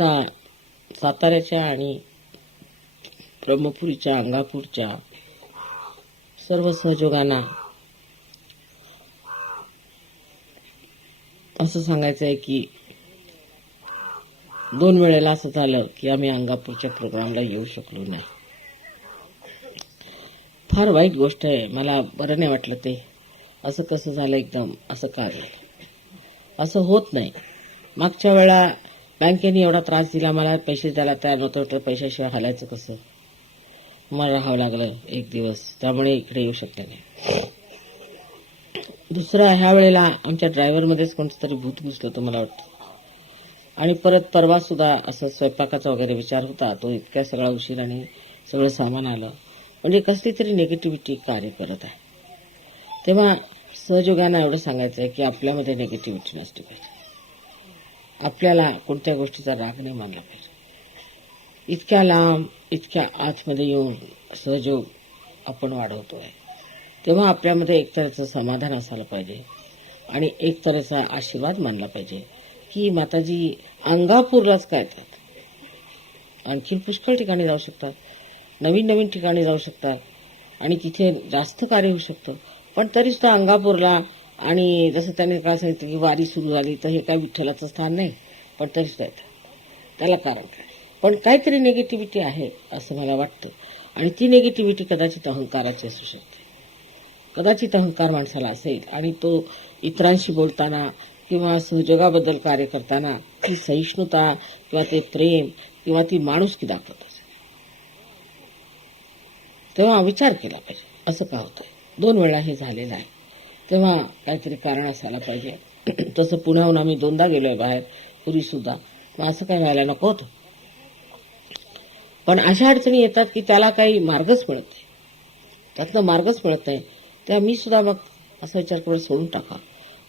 आता साताऱ्याच्या आणि ब्रह्मपुरीच्या, अंगापूरच्या सर्व सहयोगांना असं सांगायचं आहे की 2 वेळेला असं झालं की आम्ही अंगापूरच्या प्रोग्रामला येऊ शकलो नाही. फार वाईट गोष्ट आहे. मला बरं नाही वाटलं ते. असं कसं झालं एकदम, असं का झालं? असं होत नाही. मागच्या वेळा बँकेने एवढा त्रास दिला, मला पैसे द्यायला तयार नव्हतं, तर पैशाशिवाय हालायचं कसं? मला राहावं लागलं 1 दिवस, त्यामुळे इकडे येऊ शकले नाही. दुसरं, ह्या वेळेला आमच्या ड्रायव्हरमध्येच कोणतं तरी भूत घुसलं होतं मला वाटतं. आणि परत परवा सुद्धा असं स्वयंपाकाचा वगैरे विचार होता, तो इतक्या सगळा उशीर आणि सगळं सामान आलं, म्हणजे कसली तरी निगेटिव्हिटी कार्य करत आहे. तेव्हा सहयोगांना एवढं सांगायचं आहे की आपल्यामध्ये निगेटिव्हिटी नसली पाहिजे. आपल्याला कोणत्या गोष्टीचा राग नाही मानला पाहिजे. इतक्या लांब, इतक्या आतमध्ये येऊन सहयोग आपण वाढवतोय, तेव्हा आपल्यामध्ये एक तऱ्हेचं समाधान असायला पाहिजे आणि एक तऱ्हेचा आशीर्वाद मानला पाहिजे की माताजी अंगापूरलाच काय येतात, आणखी पुष्कळ ठिकाणी जाऊ शकतात, नवीन नवीन ठिकाणी जाऊ शकतात आणि तिथे जास्त कार्य होऊ शकतं. पण तरी सुद्धा अंगापूरला, आणि जसं त्याने काय सांगितलं की वारी सुरू झाली तर हे काय विठ्ठलाचं स्थान नाही, पण तरी सुद्धा येतात. त्याला कारण काय? पण काहीतरी निगेटिव्हिटी आहे असं मला वाटतं. आणि ती निगेटिव्हिटी कदाचित अहंकाराची असू शकते. कदाचित अहंकार माणसाला असेल आणि तो इतरांशी बोलताना किंवा सहयोगाबद्दल कार्य करताना ती सहिष्णुता किंवा ते प्रेम किंवा ती माणुसकी दाखवत असेल. तेव्हा विचार केला पाहिजे, असं का होतंय? 2 वेळा हे झालेलं आहे, तेव्हा काहीतरी कारण असायला पाहिजे. तसं पुण्याहून आम्ही 2दा गेलोय बाहेर, पूर्वी सुद्धा. मग असं काय व्हायला नको होतं. पण अशा अडचणी येतात की त्याला काही मार्गच मिळत नाही, त्यातनं मार्गच मिळत नाही. तेव्हा मी सुद्धा मग असा विचार करून सोडून टाका.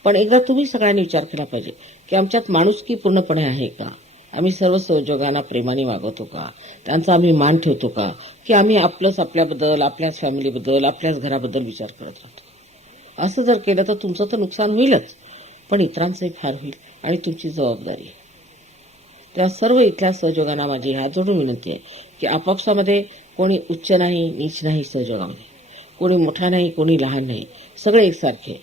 पण एकदा तुम्ही सगळ्यांनी विचार केला पाहिजे की आमच्यात माणुसकी पूर्णपणे आहे का? आम्ही सर्व सहयोगांना प्रेमाने वागवतो का? त्यांचा आम्ही मान ठेवतो का? की आम्ही आपल्याबद्दल, आपल्याच फॅमिलीबद्दल, आपल्याच घराबद्दल विचार करत राहतो? असं जर केलं तर तुमचं तर नुकसान होईलच, पण इतरांचंही फार होईल आणि तुमची जबाबदारी आहे. तेव्हा सर्व इथल्या सहयोगांना माझी हात जोडून विनंती आहे की आपापसामध्ये कोणी उच्च नाही, नीच नाही. सहयोगामध्ये कोणी मोठा नाही, कोणी लहान नाही, सगळे एकसारखे.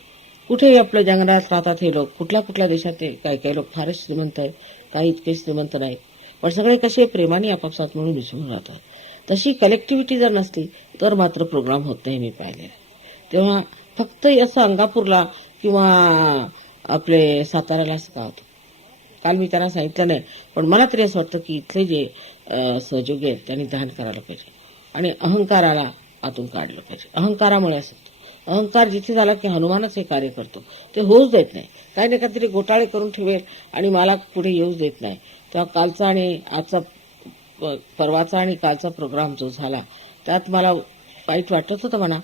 कुठेही आपल्या जंगलात राहतात हे लोक, कुठल्या देशात काही लोक फारच श्रीमंत आहेत, काही इतके श्रीमंत नाहीत, पण सगळे कसे प्रेमाने आपापसात म्हणून मिसळून राहतात. तशी कलेक्टिव्हिटी जर नसली तर मात्र प्रोग्राम होत नाही, मी पाहिलेलं. तेव्हा फक्त असं अंगापूरला किंवा आपले साताऱ्याला असं का होतं? काल मी त्यांना सांगितलं नाही, पण मला तरी असं वाटतं की इथले जे सहयोगी आहेत त्यांनी दान करायला पाहिजे आणि अहंकाराला आतून काढलं पाहिजे. अहंकारामुळे असं अहंकार जिथे झाला की हनुमानच हे कार्य करतो, ते होऊच देत नाही. काही ना काहीतरी घोटाळे करून ठेवेल आणि मला पुढे येऊच देत नाही. तेव्हा कालचा आणि आजचा, परवाचा आणि कालचा प्रोग्राम जो झाला त्यात मला वाईट वाटत होतं म्हणा,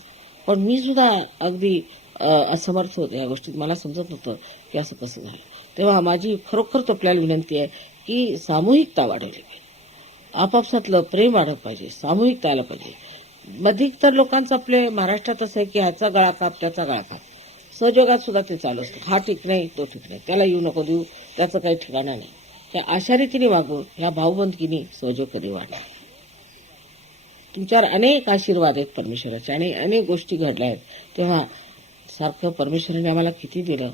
पण मी सुद्धा अगदी असमर्थ होते या गोष्टीत. मला समजत नव्हतं की असं कसं झालं. तेव्हा माझी खरोखर आपल्याला विनंती आहे की सामूहिकता वाढवली पाहिजे, आपापसातलं प्रेम वाढलं पाहिजे, सामूहिकता आलं पाहिजे. अधिकतर लोकांचं आपले महाराष्ट्रात असं आहे की ह्याचा गळा काप, त्याचा गळा काप. सहयोगात सुद्धा ते चालू असतं. हा ठीक नाही, तो ठीक नाही, त्याला येऊ नको देऊ, त्याचं काही ठिकाणा नाही. त्या अशा रीतीने वागून ह्या भाऊबंदकीने सहयोग कधी वाढला. तुमच्यावर अनेक आशीर्वाद आहेत परमेश्वराचे आणि अनेक गोष्टी घडल्या आहेत. तेव्हा सारखं परमेश्वराने आम्हाला किती दिलं,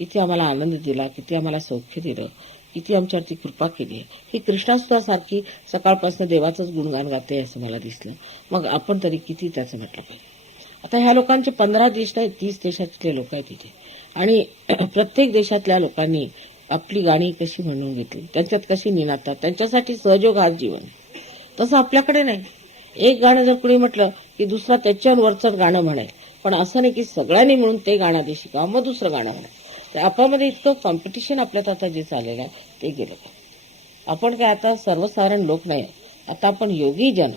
किती आम्हाला आनंद दिला, किती आम्हाला सौख्य दिलं, किती आमच्यावरती कृपा केली आहे. ही कृष्णासुद्धा सारखी सकाळपासून देवाचंच गुणगान गाते असं मला दिसलं. मग आपण तरी किती त्याचं म्हटलं पाहिजे. आता ह्या लोकांचे 15 देश नाही, 30 देशातले लोक आहेत तिथे, आणि प्रत्येक देशातल्या लोकांनी आपली गाणी कशी म्हणून घेतली, त्यांच्यात कशी निनादतात, त्यांच्यासाठी सहयोग हाच जीवन. तसं आपल्याकडे नाही. एक गाणं जर कुणी म्हटलं की दुसरा त्याच्यावर वरचढ गाणं म्हणाय, पण असं नाही की सगळ्यांनी मिळून ते गाणं आधी शिकावं मग दुसरं गाणं म्हणा. तर आपल्यामध्ये इतकं कॉम्पिटिशन आपल्यात आता जे चाललेलं आहे ते गेलं का? आपण काय आता सर्वसाधारण लोक नाही, आता आपण योगी जन.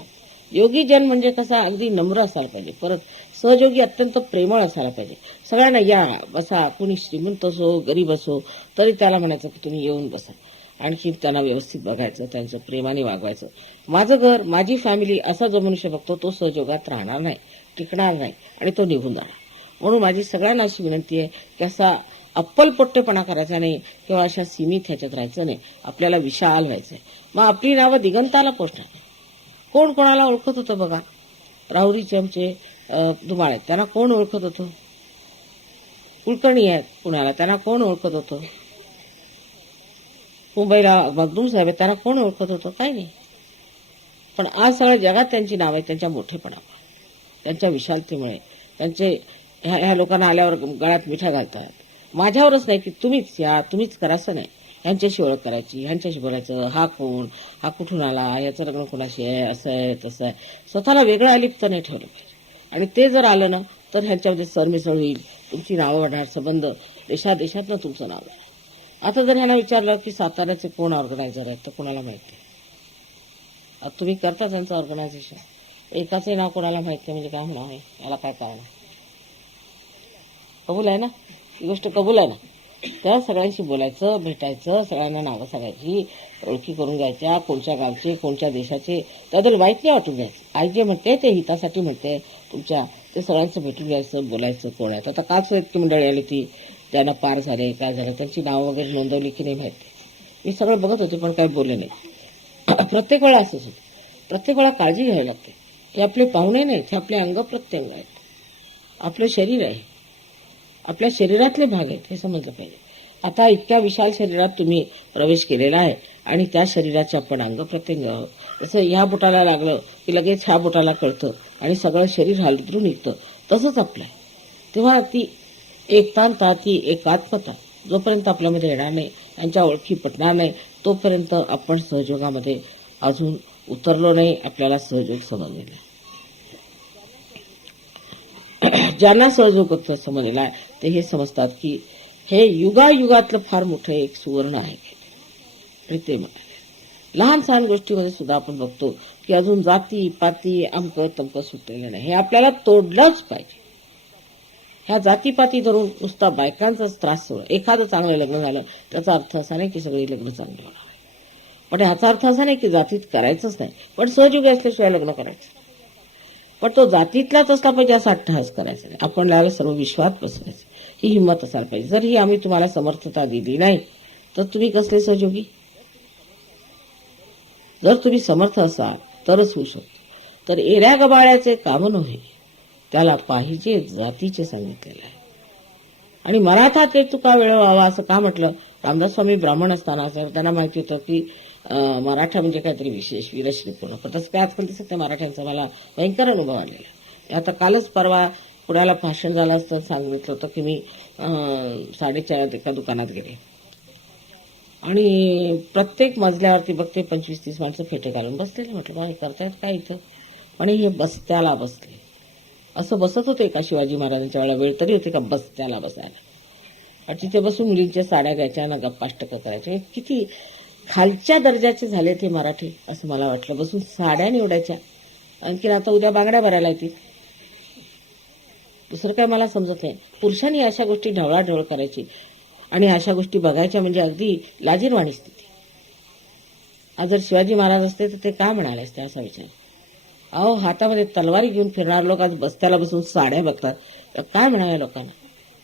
योगी जन म्हणजे कसा, अगदी नम्र असायला पाहिजे. परत सहयोगी अत्यंत प्रेमळ असायला पाहिजे. सगळ्यांना या बसा, कुणी श्रीमंत असो गरीब असो तरी त्याला म्हणायचं की तुम्ही येऊन बसा. आणखी त्यांना व्यवस्थित बघायचं, त्यांचं प्रेमाने वागवायचं. माझं घर, माझी फॅमिली असा जो मनुष्य बघतो तो सहयोगात राहणार नाही, टिकणार नाही आणि तो निघून जाणार. म्हणून माझी सगळ्यांना अशी विनंती आहे की असा अप्पलपोट्टेपणा करायचा नाही किंवा अशा सीमित ह्याच्यात राहायचं नाही. आपल्याला विशाल व्हायचंय. मग आपली नावं दिगंताला पोचणार. कोण कोणाला ओळखत होतं बघा. राहुरीचे आमचे धुमाळ आहेत, त्यांना कोण ओळखत होतं. कुलकर्णी आहेत पुण्याला, त्यांना कोण ओळखत होतं. मुंबईला मगदूम साहेब आहेत, त्यांना कोण ओळखत होतं. काही नाही. पण आज सगळ्या जगात त्यांची नाव आहे, त्यांच्या मोठेपणामुळे, त्यांच्या विशालतेमुळे. त्यांचे ह्या लोकांना आल्यावर गळ्यात मिठा घालतात. माझ्यावरच नाही की तुम्हीच या, तुम्हीच करा असं नाही. ह्यांच्याशी ओळख करायची, ह्यांच्याशी बोलायचं. हा कोण, हा कुठून आला, याचं लग्न कोणाशी आहे, असं आहे तसं आहे. स्वतःला वेगळं अलिप्त नाही ठेवलं पाहिजे. आणि ते जर आलं ना तर ह्यांच्यामध्ये सरमिसळ होईल, तुमची नावं वाढणार, संबंध देशादेशातनं तुमचं नाव आहे. आता जर ह्यांना विचारलं की साताऱ्याचे कोण ऑर्गनायझर आहेत तर कोणाला माहिती. आता तुम्ही करता त्यांचं ऑर्गनायझेशन, एकाचे नाव कोणाला माहिती म्हणजे काय होणार आहे. याला काय कारण आहे. कबूल आहे ना, ही गोष्ट कबूल आहे ना. तर सगळ्यांशी बोलायचं, भेटायचं, सगळ्यांना नावं सांगायची, ओळखी करून घ्यायच्या, कोणत्या गावचे, कोणत्या देशाचे, त्याबद्दल वाईट नाही वाटून घ्यायचं. आई जे म्हणते ते हितासाठी म्हणते तुमच्या, ते सगळ्यांचं भेटून घ्यायचं, बोलायचं. कोण आहे आता काच इतकी मंडळी आली ती ज्यांना पार झाले, काय झालं, त्यांची नावं वगैरे नोंदवली की नाही माहिती. मी सगळं बघत होते पण काही बोलले नाही. प्रत्येक वेळा असंच होतं. प्रत्येक वेळा काळजी घ्यावी लागते. हे आपले पाहुणे नाहीत, हे आपले अंग प्रत्यंग आहेत. आपलं शरीर आहे, आपल्या शरीरातले भाग आहेत, हे समजलं पाहिजे. आता इतक्या विशाल शरीरात तुम्ही प्रवेश केलेला आहे आणि त्या शरीराचे आपण अंग प्रत्यंग आहोत. जसं ह्या बोटाला लागलं की लगेच ह्या बोटाला कळतं आणि सगळं शरीर हालतरून निघतं, तसंच आपलं आहे. तेव्हा ती एकतांता, ती एकात्मता जोपर्यंत आपल्यामध्ये येणार नाही, त्यांच्या ओळखी पटणार नाही, तोपर्यंत आपण सहयोगामध्ये अजून उतरलो नाही, आपल्याला सहयोग समजलेला. ज्यांना सहयोग समजलेला ते हे समजतात की हे युगायुगातलं फार मोठं एक सुवर्ण आहे. आणि ते म्हणाले लहान सहान गोष्टीमध्ये सुद्धा आपण बघतो की अजून जाती पाती अमकं तमकं सुटलेलं नाही. हे आपल्याला तोडलंच पाहिजे. ह्या जातीपाती धरून नुसता बायकांचाच त्रास सोडा. एखादं चांगलं लग्न झालं त्याचा अर्थ असा नाही की सगळी लग्न चांगली होणार. पण ह्याचा अर्थ असा नाही की जातीत करायचंच नाही, पण सहयोगी असल्याशिवाय लग्न करायचं. पण तो जातीतलाच असला पाहिजे असा अट्टहास करायचा नाही. आपल्याला सर्व विश्वास बसवायचं, ही हिंमत असायला पाहिजे. जर ही आम्ही तुम्हाला समर्थता दिली नाही तर तुम्ही कसले सहयोगी. जर तुम्ही समर्थ असाल तरच होऊ शकतो. तर एऱ्या गबाळ्याचे काम नव्हे, त्याला पाहिजे जातीचे सांगितलेलं आहे. आणि मराठा ते तुका वेळ व्हावा असं का म्हटलं. रामदास स्वामी ब्राह्मण असताना त्यांना माहिती होतं की मराठा म्हणजे काहीतरी विशेष वीरश्रीपूर्ण. पण तसं काय आजकाल दिसत नाही. मराठ्यांचा मला भयंकर अनुभव आलेला. आता कालच परवा पुण्याला भाषण झालं असतं, सांगितलं होतं की मी 4:30 एका दुकानात गेले आणि प्रत्येक मजल्यावरती बघते 25-30 माणसं फेटे घालून बसलेले. म्हटलं काय करतायत काय इथं. आणि हे बस्त्याला बसले. असं बसत होते का शिवाजी महाराजांच्या वेळेला वेळ तरी होते का बस्त्याला बसायला. आणि तिथे बसून मुलींच्या साड्या घ्यायच्या ना गप्पाष्टक करायच्या. किती खालच्या दर्जाचे झाले ते मराठी असं मला वाटलं. बसून साड्या निवडायच्या. आणखीन आता उद्या बांगड्या भरायला येतील. दुसरं काय मला समजत नाही. पुरुषांनी अशा गोष्टी ढवळाढवळ करायची आणि अशा गोष्टी बघायच्या म्हणजे अगदी लाजिरवाणी स्थिती. आज जर शिवाजी महाराज असते तर ते काय म्हणाले असते असा विचार. अहो हातामध्ये तलवारी घेऊन फिरणार लोक आज बस्त्याला बसून साड्या बघतात, तर काय म्हणावे लोकांना.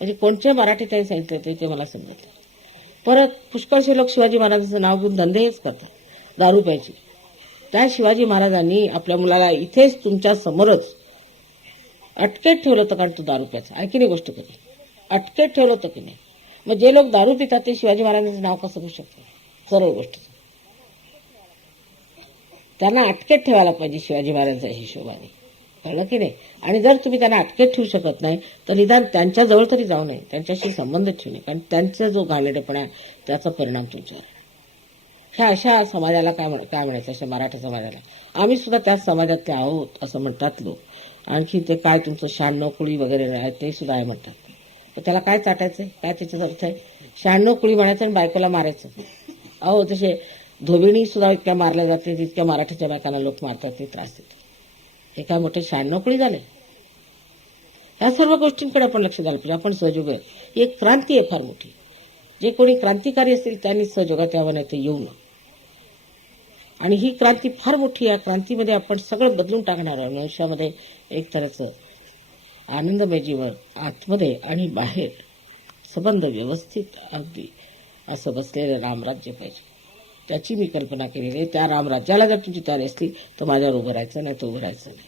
म्हणजे कोणत्या मराठी त्यांनी सांगितलं ते मला समजत. परत पुष्कळशे लोक शिवाजी महाराजांचं नाव घेऊन धंदेच करतात, दारू प्यायची. त्या शिवाजी महाराजांनी आपल्या मुलाला इथेच तुमच्या समोरच अटकेत ठेवलं होतं, कारण तो दारू प्यायचा. ऐकी नाही गोष्ट कधी अटकेत ठेवलं होतं की नाही. मग जे लोक दारू पितात ते शिवाजी महाराजांचं नाव कसं घेऊ शकतात. सरळ गोष्ट त्यांना अटकेत ठेवायला पाहिजे शिवाजी महाराजांच्या हिशोबाने. कळलं की नाही. आणि जर तुम्ही त्यांना अटकेत ठेवू शकत नाही तर निदान त्यांच्या जवळ तरी जाऊ नये, त्यांच्याशी संबंध ठेवू नये. कारण त्यांचा जो घाणेरडेपणा आहे त्याचा परिणाम तुमच्यावर. ह्या अशा समाजाला काय म्हणायचं, अशा मराठा समाजाला. आम्ही सुद्धा त्याच समाजातले आहोत असं म्हणतात लोक. आणखी ते काय तुमचं 96 कुळी वगैरे आहे ते सुद्धा आहे म्हणतात. तर त्याला काय चाटायचंय, काय त्याचा अर्थ आहे. 96 कुळी म्हणायचं आणि बायकोला मारायचं. अहो तसे धोबिणी सुद्धा इतक्या मारल्या जाते, तितक्या मराठीच्या बायकांना लोक मारतात, ते त्रास देते. हे काय मोठे 96 कुळी झाले. ह्या सर्व गोष्टींकडे आपण लक्ष द्यायला पाहिजे. आपण सहयोग आहे, ही एक क्रांती आहे फार मोठी. जे कोणी क्रांतिकारी असतील त्यांनी सहयोगात यावं, नाही तर येऊ नये. आणि ही क्रांती फार मोठी. या क्रांतीमध्ये आपण सगळं बदलून टाकणार आहोत. आयुष्यामध्ये एक तऱ्हेचं आनंदमय जीवन आतमध्ये आणि बाहेर सबंध व्यवस्थित अगदी असं बसलेलं रामराज्य पाहिजे. त्याची मी कल्पना केलेली आहे. त्या रामराज्याला जर तुमची तयारी असली तर माझ्यावर उभं राहायचं, नाही तर उभं राहायचं नाही.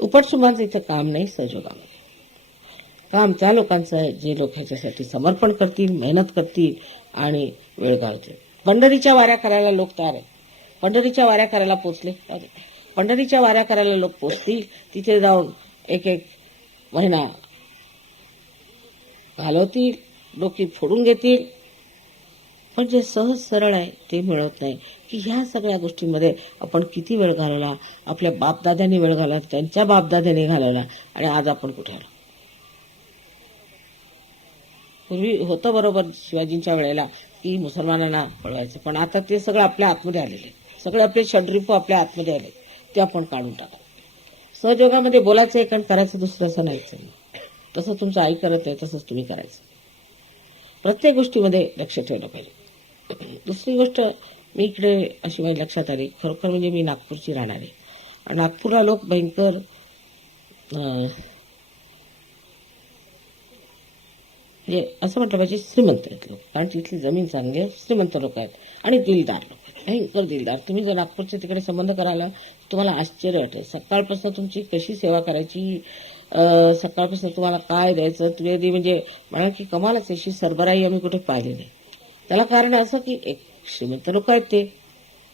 उपटशुभांचं इथं काम नाही. सहयोगामध्ये काम त्या लोकांचं आहे जे लोक ह्याच्यासाठी समर्पण करतील, मेहनत करतील आणि वेळ घालतील. पंढरीच्या वाऱ्या करायला लोक तयार आहेत. पंढरीच्या वाऱ्या करायला पोचले. पंढरीच्या वाऱ्या करायला लोक पोचतील. तिथे जाऊन एक एक महिना घालवतील, डोकी फोडून घेतील. पण जे सहज सरळ आहे ते मिळत नाही. की ह्या सगळ्या गोष्टींमध्ये आपण किती वेळ घालवला, आपल्या बापदाद्यांनी वेळ घालवला, त्यांच्या बापदाद्यांनी घालवला, आणि आज आपण कुठे आलो. पूर्वी होतं बरोबर शिवाजींच्या वेळेला की मुसलमानांना पळवायचं, पण आता ते सगळं आपल्या आतमध्ये आलेले, सगळे आपले षड्रिप आपल्या आतमध्ये आले, ते आपण काढून टाकू. सहयोगामध्ये बोलायचं एक आणि करायचं दुसरं असं नाहीच. तसं तुमचं आई करत आहे तसंच तुम्ही करायचं. प्रत्येक गोष्टीमध्ये लक्ष ठेवलं पाहिजे. दुसरी गोष्ट मी इकडे अशी माझी लक्षात आली, खरोखर म्हणजे मी नागपूरची राहणार आहे. नागपूरला लोक भयंकर म्हणजे असं म्हटलं पाहिजे श्रीमंत आहेत लोक, कारण तिथली जमीन चांगली आहे, श्रीमंत लोक आहेत आणि दिलदार लोक आहेत, भयंकर दिलदार. तुम्ही जर नागपूरचे तिकडे संबंध करायला तुम्हाला आश्चर्य वाटेल. सकाळपासून तुमची कशी सेवा करायची, सकाळपासून तुम्हाला काय द्यायचं, तुम्ही म्हणजे म्हणा की कमालच अशी सरबराई आम्ही कुठे पाहिली नाही. त्याला कारण असं की एक श्रीमंत लोक आहेत, ते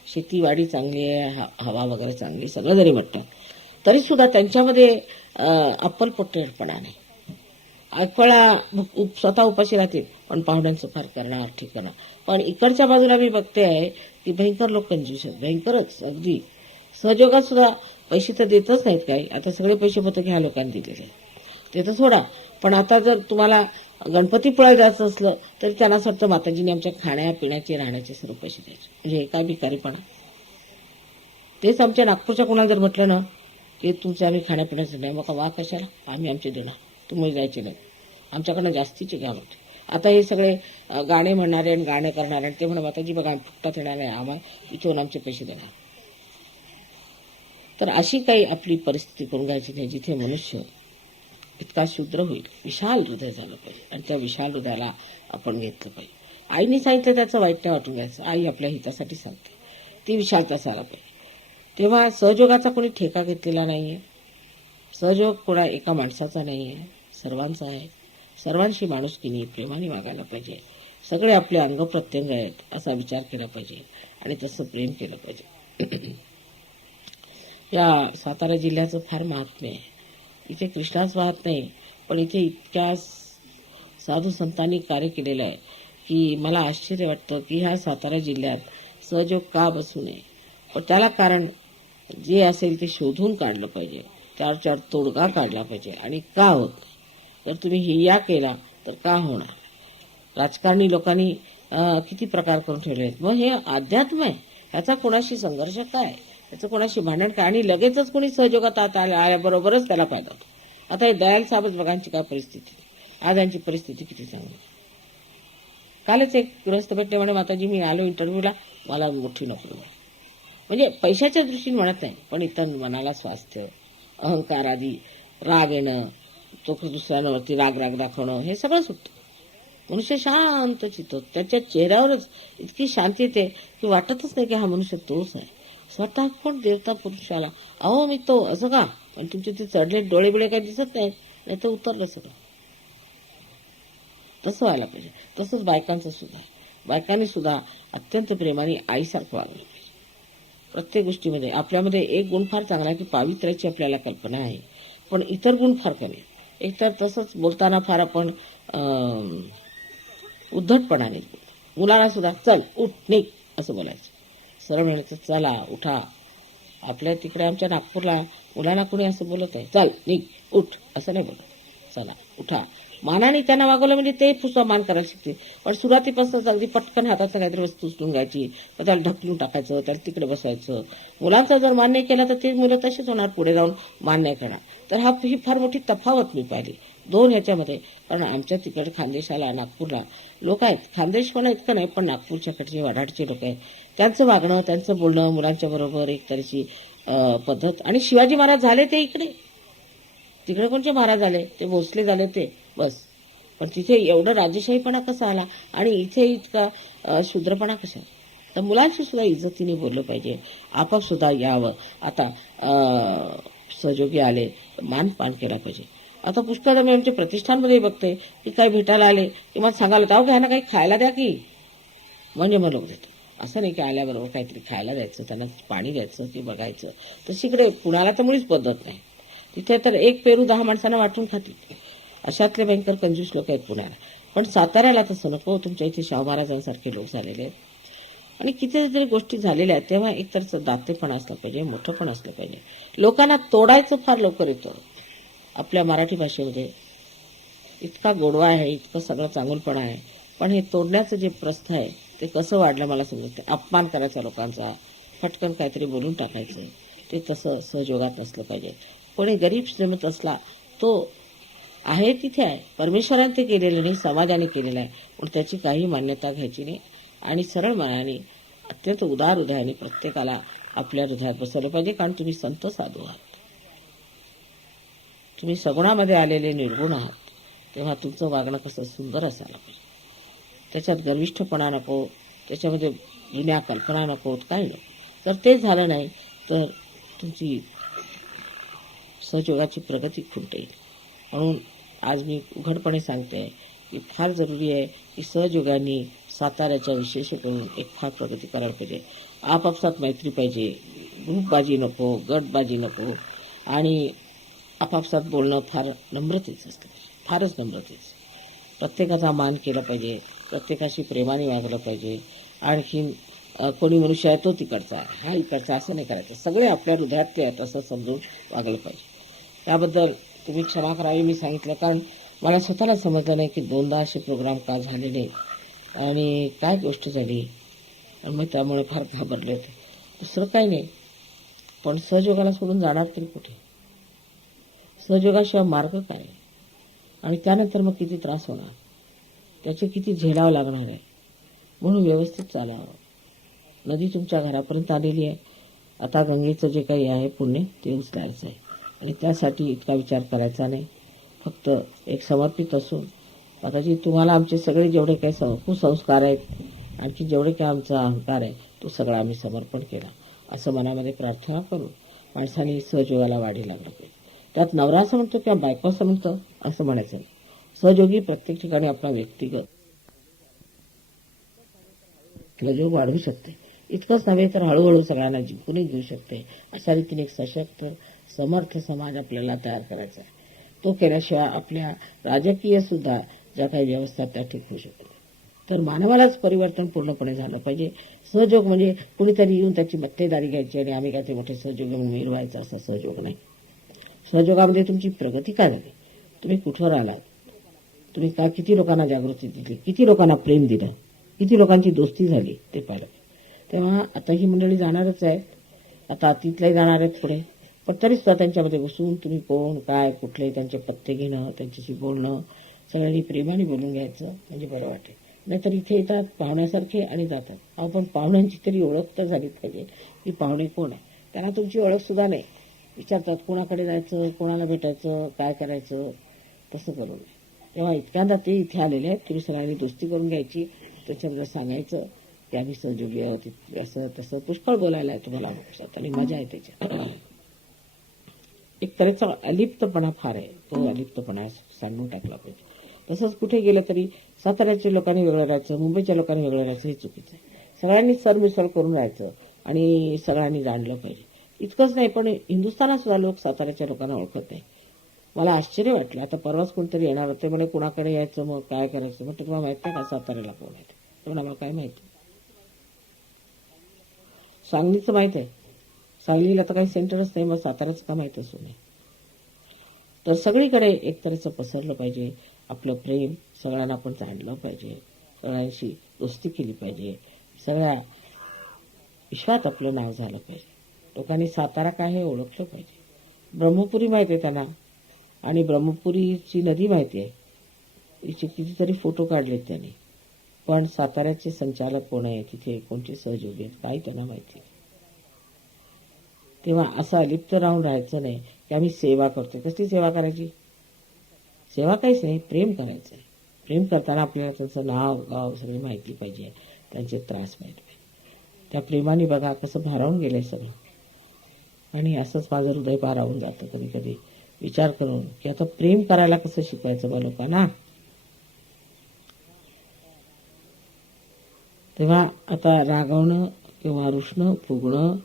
शेतीवाडी चांगली आहे, हवा वगैरे चांगली, सगळं जरी म्हटलं तरी सुद्धा त्यांच्यामध्ये अप्पलपोटेपणा नाही. ऐकवळा स्वतः उपाशी राहतील पण पाहुण्यांचं फार करणार, ठीक करणार. पण इकडच्या बाजूला मी बघते आहे की भयंकर लोक कंजूस आहेत, भयंकरच. अगदी सहयोगात सुद्धा पैसे तर देतच नाहीत काही. आता सगळे पैसे पत्र ह्या लोकांनी दिलेले ते तर सोडा. पण आता जर तुम्हाला गणपतीपुळ्याला जायचं असलं तरी त्यांना असं वाटतं माताजीने आमच्या खाण्यापिण्याचे राहण्याचे सर्व पैसे द्यायचे. म्हणजे हे काय भिकारीपणा. तेच आमच्या नागपूरच्या कोणाला जर म्हटलं ना की तुमचे आम्ही खाण्यापिण्याचं नाही, मग वा कशाला, आम्ही आमचे देणार, तुम्ही जायचे नाही, आमच्याकडनं जास्तीचे घ्या म्हणते. आता हे सगळे गाणे म्हणणारे आणि गाणे करणारे आणि ते म्हणा माताजी बघा आम्ही फुकटात येणार नाही, आम्हाला इथून आमचे पैसे देणार. तर अशी काही आपली परिस्थिती करून घ्यायची नाही जिथे मनुष्य इतका शूद्र होईल. विशाल हृदय झालं पाहिजे आणि त्या विशाल हृदयाला आपण घेतलं पाहिजे. आईने सांगितलं त्याचं वाईट नाही वाटून घ्यायचं, आई आपल्या हितासाठी सांगते, ती विशालता असायला पाहिजे. तेव्हा सहयोगाचा कोणी ठेका घेतलेला नाहीये. सहयोग कोणा एका माणसाचा नाहीये, सर्वांचा आहे. सर्वांशी माणुसकीने प्रेमाने वागायला पाहिजे. सगळे आपले अंग प्रत्यंग आहेत असा विचार केला पाहिजे आणि तसं प्रेम केलं पाहिजे. या सातारा जिल्ह्याचं फार महात्म्य आहे. इथे कृष्णाच वाहत नाही, पण इथे इतक्या साधू संतांनी कार्य केलेलं आहे की मला आश्चर्य वाटतं की ह्या सातारा जिल्ह्यात सहयोग का बसू नये. पण त्याला कारण जे असेल ते शोधून काढलं पाहिजे, त्यावर तोडगा काढला पाहिजे. आणि का होत नाही, जर तुम्ही हिया केला तर का होणार. राजकारणी लोकांनी किती प्रकार करून ठेवले आहेत. मग हे अध्यात्म आहे, ह्याचा कोणाशी संघर्ष काय, त्याचं कोणाशी भांडण काय, आणि लगेचच कोणी सहयोगात आल्याबरोबरच त्याला फायदा होतो. आता हे दयाल साहेबच बघांची काय परिस्थिती, आज यांची परिस्थिती किती चांगली. कालच एक गृहस्थ भेटले, म्हणे माताजी मी आलो इंटरव्ह्यूला, मला मोठी नोकरी मिळाली. म्हणजे पैशाच्या दृष्टीने म्हणत नाही, पण इतर मनाला स्वास्थ्य, अहंकार आदी, राग येणं, तो दुसऱ्यांवरती राग दाखवणं, हे सगळं सुटतं. मनुष्य शांत चित्त, त्याच्या चेहऱ्यावरच इतकी शांती येते की वाटतच नाही की हा मनुष्य तोच आहे. स्वतः कोण देवता पुरुषाला, अहो मी तो, असं का, पण तुमचे ते चढले डोळे बिळे काही दिसत नाही, नाही तर उतरलं सगळं. तसं व्हायला पाहिजे. तसंच बायकांचं सुद्धा, बायकांनी सुद्धा अत्यंत प्रेमाने आईसारखं वागलं पाहिजे. प्रत्येक गोष्टीमध्ये आपल्यामध्ये एक गुण फार चांगला आहे की पावित्र्याची आपल्याला कल्पना आहे, पण इतर गुण फार कमी. एकतर तसंच बोलताना फार आपण उद्धटपणाने मुलांना सुद्धा चल उठ निघ असं बोलायचं, सरळ म्हणायचं चला उठा. आपल्या तिकडे आमच्या नागपूरला मुलांना कोणी असं बोलत आहे, चल निघ उठ असं नाही बोलत, चला उठा. मानाने त्यांना वागवलं म्हणजे ते पुढचा मान करायला शिकते. पण सुरुवातीपासूनच अगदी पटकन हातात काहीतरी वस्तू उचलून घ्यायची, तर त्याला ढकलून टाकायचं, त्याला तिकडे बसवायचं. मुलांचा जर मान नाही केला तर ते मुलं तसेच होणार, पुढे जाऊन मान नाही करणार. तर ही फार मोठी तफावत मी पाहिली दोन ह्याच्यामध्ये. कारण आमच्या तिकडे खानदेशाला नागपूरला लोक आहेत, खानदेश मला इतकं नाही पण नागपूरच्याकडचे वडाडचे लोक आहेत, त्यांचं वागणं त्यांचं बोलणं मुलांच्या बरोबर एक तऱ्हेची पद्धत. आणि शिवाजी महाराज झाले ते इकडे, तिकडे कोणते महाराज झाले, ते भोसले झाले ते बस. पण तिथे एवढं राजेशाहीपणा कसा आला आणि इथे इतका शूद्रपणा कसा? तर मुलांशी सुद्धा इज्जतीने बोललं पाहिजे. आपण सुद्धा यावं. आता सहयोगी आले मानपान केला पाहिजे. आता पुष्कळदा मी आमच्या प्रतिष्ठानमध्ये बघते की काही भेटायला आले की मला सांगायला जाऊ घ्या ना, काही खायला द्या की, म्हणजे मग लोक देतो. असं नाही की आल्याबरोबर काहीतरी खायला द्यायचं, त्यांना पाणी द्यायचं की बघायचं. तशीकडे पुण्याला तर मुळीच पद्धत नाही. तिथे तर एक पेरू 10 माणसांना वाटून खातील. अशातले भयंकर कंजूस लोक आहेत पुण्याला. पण साताऱ्याला तसं नको. तुमच्या इथे शाहू महाराजांसारखे लोक झालेले आहेत आणि कितीतरी गोष्टी झालेल्या आहेत. तेव्हा एकतर दातेपण असलं पाहिजे, मोठं पण असलं पाहिजे. लोकांना तोडायचं फार लवकर येतं. आपल्या मराठी भाषेमध्ये इतका गोडवा आहे, इतकं सगळं चांगुलपणा आहे, पण हे तोडण्याचं जे प्रस्थ आहे ते कसं वाढलं मला समजत नाही. अपमान करायचा लोकांचा, फटकन काहीतरी बोलून टाकायचं, ते तसं सहयोगात नसलं पाहिजे. कोणी गरीब श्रीमंत असला तो आहे तिथे आहे, परमेश्वराने ते केलेलं नाही, समाजाने केलेलं आहे, पण त्याची काही मान्यता घ्यायची नाही आणि सरळ मनाने अत्यंत उदार हृदयाने प्रत्येकाला आपल्या हृदयात बसवलं पाहिजे. कारण तुम्ही संत साधू आहात, तुम्ही सगुणामध्ये आलेले निर्गुण आहात. तेव्हा तुमचं वागणं कसं सुंदर असायला पाहिजे. त्याच्यात गर्विष्ठपणा नको, त्याच्यामध्ये जुन्या कल्पना नको, काही नको. जर ते झालं नाही तर तुमची सहयोगाची प्रगती खुंटेल. म्हणून आज मी उघडपणे सांगते की फार जरुरी आहे की सहयोगांनी साताऱ्याच्या विशेष करून एक फार प्रगती करायला पाहिजे. आपापसात मैत्री पाहिजे, ग्रुपबाजी नको, गटबाजी नको आणि आपापसात बोलणं फार नम्रतेचं असतं, फारच नम्रतेचं. प्रत्येकाचा मान केला पाहिजे, प्रत्येकाशी प्रेमाने वागलं पाहिजे. आणखीन कोणी मनुष्य आहे तो तिकडचा आहे, हा इकडचा, असं नाही करायचं. सगळे आपल्या हृदयात ते आहेत असं समजून वागलं पाहिजे. त्याबद्दल तुम्ही क्षमा करावी मी सांगितलं, कारण मला स्वतःला समजलं नाही की 2दा असे प्रोग्राम का झालेले आणि काय गोष्ट झाली. आणि मग त्यामुळे फार घाबरले होते. दुसरं काही नाही, पण सहयोगाला सोडून जाणार तरी कुठे? सहयोगाशिवाय मार्ग काय? आणि त्यानंतर मग किती त्रास होणार, त्याचे किती झेलावं लागणार आहे. म्हणून व्यवस्थित चालावं. नदी तुमच्या घरापर्यंत आलेली आहे. आता गंगेचं जे काही आहे पुण्य ते उचलायचं आहे आणि त्यासाठी इतका विचार करायचा नाही. फक्त एक समर्पित असून आता जी तुम्हाला आमचे सगळे जेवढे काही कुसंस्कार आहेत, आणखी जेवढे काही आमचा अहंकार आहे, तो सगळा आम्ही समर्पण केला असं मनामध्ये प्रार्थना करून माणसाने सहयोगाला वाढी लागलं पाहिजे. त्यात नवरा असं म्हणतो किंवा बायको असं म्हणतं असं म्हणायचं नाही. सहयोगी प्रत्येक ठिकाणी आपला व्यक्तिगत सहयोग वाढवू शकते. इतकंच नव्हे तर हळूहळू सगळ्यांना जिंकूनही घेऊ शकते. अशा रीतीने एक सशक्त समर्थ समाज आपल्याला तयार करायचा आहे. तो केल्याशिवाय आपल्या राजकीय सुद्धा ज्या काही व्यवस्था त्या ठीक होऊ शकतात. तर मानवालाच परिवर्तन पूर्णपणे झालं पाहिजे. सहयोग म्हणजे कुणीतरी येऊन त्याची मक्तेदारी घ्यायची आणि आम्ही काय ते मोठे सहयोग म्हणून मिरवायचा, असा सहयोग नाही. सहयोगामध्ये तुमची प्रगती काय झाली, तुम्ही कुठवर आलात, तुम्ही काय किती लोकांना जागृती दिली, किती लोकांना प्रेम दिलं, किती लोकांची दोस्ती झाली ते पाहिलं. तेव्हा आता ही मंडळी जाणारच आहेत, आता अतीतलाही जाणार आहेत पुढे, पण तरी सुद्धा त्यांच्यामध्ये बसून तुम्ही कोण काय कुठले त्यांचे पत्ते घेणं, त्यांच्याशी बोलणं, सगळ्यांनी प्रेमाने बोलून घ्यायचं म्हणजे बरं वाटेल. नाहीतर इथे येतात पाहुण्यासारखे आणि जातात. अहो पण पाहुण्यांची तरी ओळख तर झालीच पाहिजे की पाहुणे कोण आहे. त्यांना तुमची ओळख सुद्धा नाही, विचारतात कोणाकडे जायचं, कोणाला भेटायचं, काय करायचं. तसं करू नये. तेव्हा इतक्यांदा ते इथे आलेले आहेत, तुम्ही सगळ्यांनी दोस्ती करून घ्यायची. त्याच्यामध्ये सांगायचं की आम्ही सहयोगी आहोत, असं तसं पुष्कळ बोलायला आहे तुम्हाला आणि मजा आहे त्याच्यात. एक तऱ्हेचा अलिप्तपणा फार आहे, तो अलिप्तपणा सांगून टाकला पाहिजे. तसंच कुठे गेलं तरी साताऱ्याच्या लोकांनी वेगळं राहायचं, मुंबईच्या लोकांनी वेगळं राहायचं हे चुकीचं आहे. सगळ्यांनी सरमिसळ करून राहायचं आणि सगळ्यांनी जाणलं पाहिजे. इतकंच नाही, पण हिंदुस्थानात सुद्धा लोक साताऱ्याच्या लोकांना ओळखत नाही. मला आश्चर्य वाटलं. आता परवाच कोणतरी येणार होते, म्हणे कुणाकडे यायचं, मग काय करायचं. मग तुम्हाला माहित नाही का साताऱ्याला कोण आहे? पण आम्हाला काय माहिती. सांगलीचं माहित आहे, सांगलीला तर काही सेंटरच नाही, मग साताऱ्याचं का माहित असू नये. तर सगळीकडे एक तऱ्हेचं पसरलं पाहिजे आपलं प्रेम, सगळ्यांना आपण जाणलं पाहिजे, सगळ्यांशी दोस्ती केली पाहिजे, सगळ्या विश्वात आपलं नाव झालं पाहिजे. लोकांनी सातारा काय हे ओळखलं पाहिजे. ब्रह्मपुरी माहिती आहे त्यांना आणि ब्रह्मपुरीची नदी माहिती आहे, तिचे कितीतरी फोटो काढलेत त्यांनी, पण साताऱ्याचे संचालक कोण आहे, तिथे कोणते सहयोगी आहेत, काही त्यांना माहिती नाही. तेव्हा असं अलिप्त राहून राहायचं नाही की आम्ही सेवा करतोय. कसली सेवा करायची? सेवा काहीच नाही, प्रेम करायचं आहे. प्रेम करताना आपल्याला त्यांचं नाव गाव सगळी माहिती पाहिजे, त्यांचे त्रास माहिती पाहिजे. त्या प्रेमाने बघा कसं भारावून गेलंय सगळं. आणि असंच माझं हृदय भारावून जातं कधी कधी विचार करून की आता प्रेम करायला कसं शिकवायचं बा लोकांना. तेव्हा आता रागवणं किंवा रुसणं, फुगणं,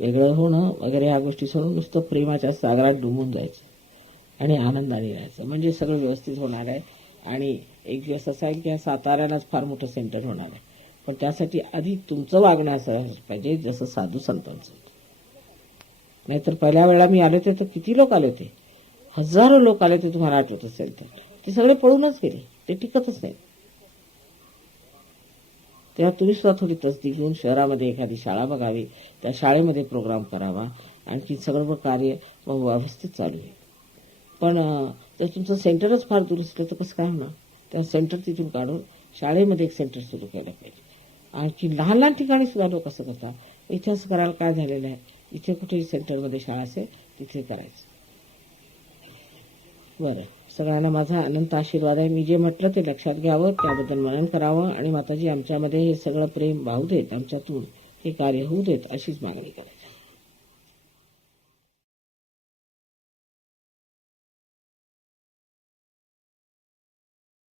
वेगळं होणं वगैरे ह्या गोष्टी सोडून नुसतं प्रेमाच्या सागरात डुंबून जायचं आणि आनंदाने राहायचं, म्हणजे सगळं व्यवस्थित होणार आहे. आणि एक दिवस असा आहे की साताऱ्यालाच फार मोठं सेंटर होणार आहे. पण त्यासाठी आधी तुमचं वागणं असं पाहिजे जसं साधू संतांचं. नाहीतर पहिल्या वेळा मी आले होते तर किती लोक आले होते, हजारो लोक आले होते, तुम्हाला आठवत असेल तर. ते सगळे पळूनच गेले, ते टिकतच नाही. तेव्हा तुम्ही सुद्धा थोडी तसदी घेऊन शहरामध्ये एखादी शाळा बघावी, त्या शाळेमध्ये प्रोग्राम करावा, आणखी सगळं कार्य व्यवस्थित चालू आहे. पण जर तुमचं सेंटरच फार दूर असलं तर कसं काय होणार. त्या सेंटर तिथून काढून शाळेमध्ये एक सेंटर सुरू केलं पाहिजे. आणखी लहान लहान ठिकाणी सुद्धा लोक असं करतात. इथे असं करायला काय झालेलं आहे, इथे कुठेही सेंटरमध्ये शाळा असेल तिथे करायचं. बरं, सगळ्यांना माझा अनंत आशीर्वाद आहे. मी जे म्हटलं ते लक्षात घ्यावं, त्याबद्दल मनन करावं आणि माताजी आमच्यामध्ये हे सगळं प्रेम वाहू देत, आमच्यातून हे कार्य होऊ देत, अशीच मागणी करायची.